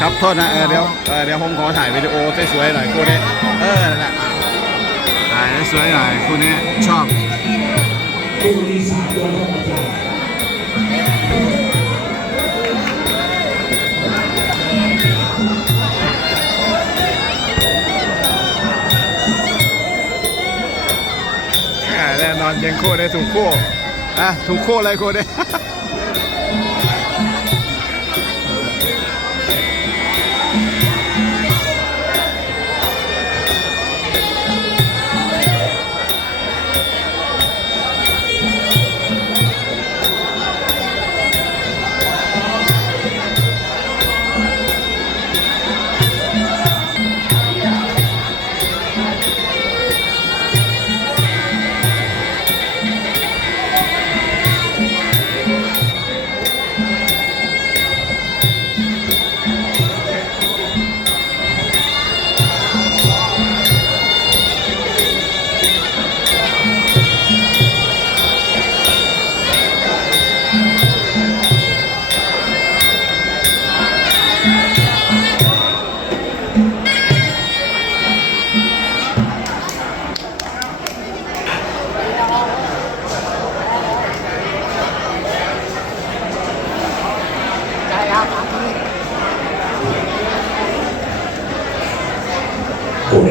ครับโทษนะเออเดี๋ยวเออเดี๋ยวผมขอถ่ายวิดีโอสวยๆหน่อยคู่นี้เออนั่นแหละถ่ายสวยๆหน่อยคู่นี้ชอบคู่ที่สามโดนเข้ามาจากอ่าแน่นอนยังคู่ได้ถูกคู่อะถูกคู่เลยคู่นี้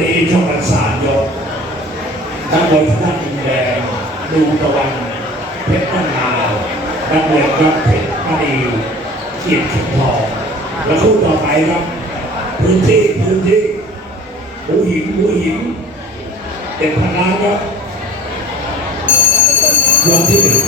นี้ช่องกันสามยกนักมวยท่านดินแดงดูตะวันเพชรมะนาวนักมวยครับเพชรมณีเกียรติทองและคู่ต่อไปครับ พื้นที่พื้นที่หูหินหูหินเด็กพนันครับยกที่หนึ่ง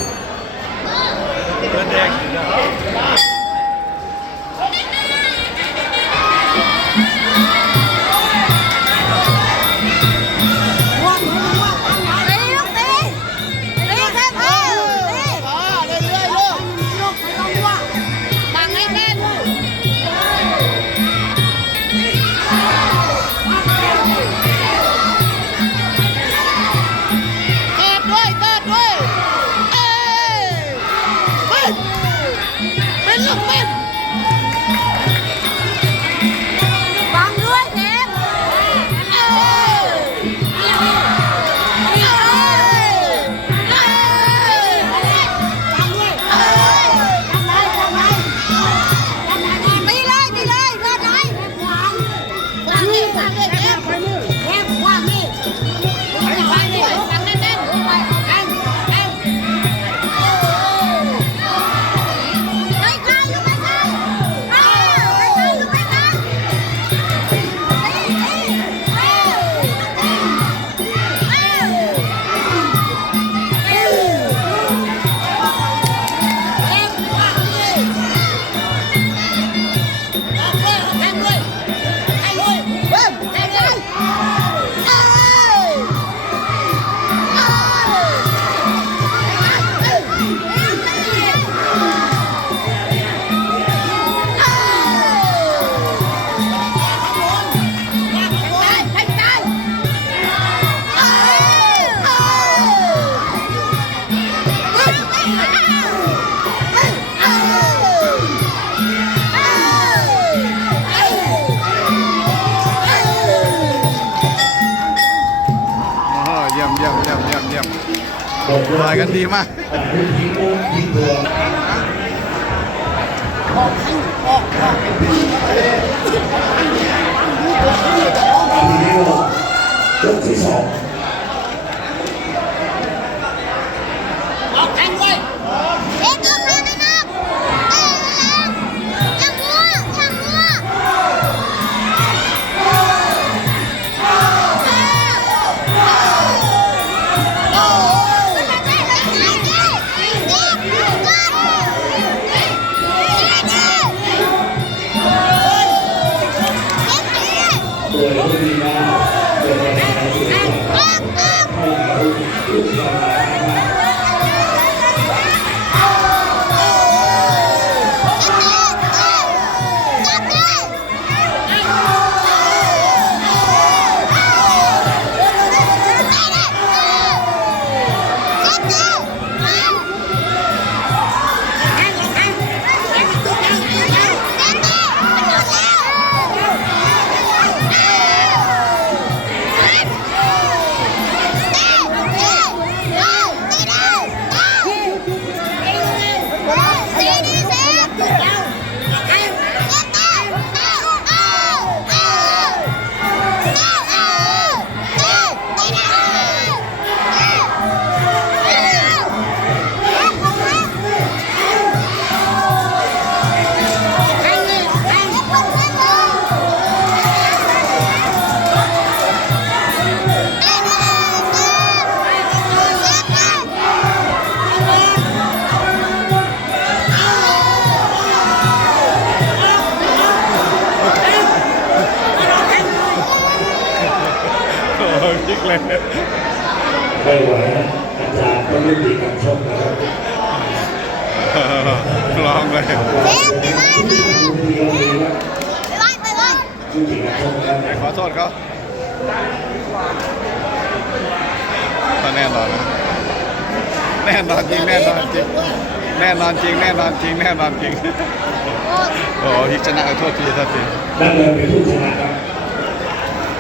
ต่อยกันดีมาก โเลยไม่ไหวนะอาจารย์ก็ยุติการชกนะครับร้องเลยเอ๊ะไปเลยไปเลยทีเราดีว่าไปเลยไปเลยยุติการชกแล้วนะขอโทษเขาก็แน่นอนนะแน่นอนจริงแน่นอนจริงแน่นอนจริงแน่นอนจริงแน่นอนจริงโอ้โอ้โหพิกชนะขอโทษทีโทษทีนักเดินเป็นผู้ชนะครับ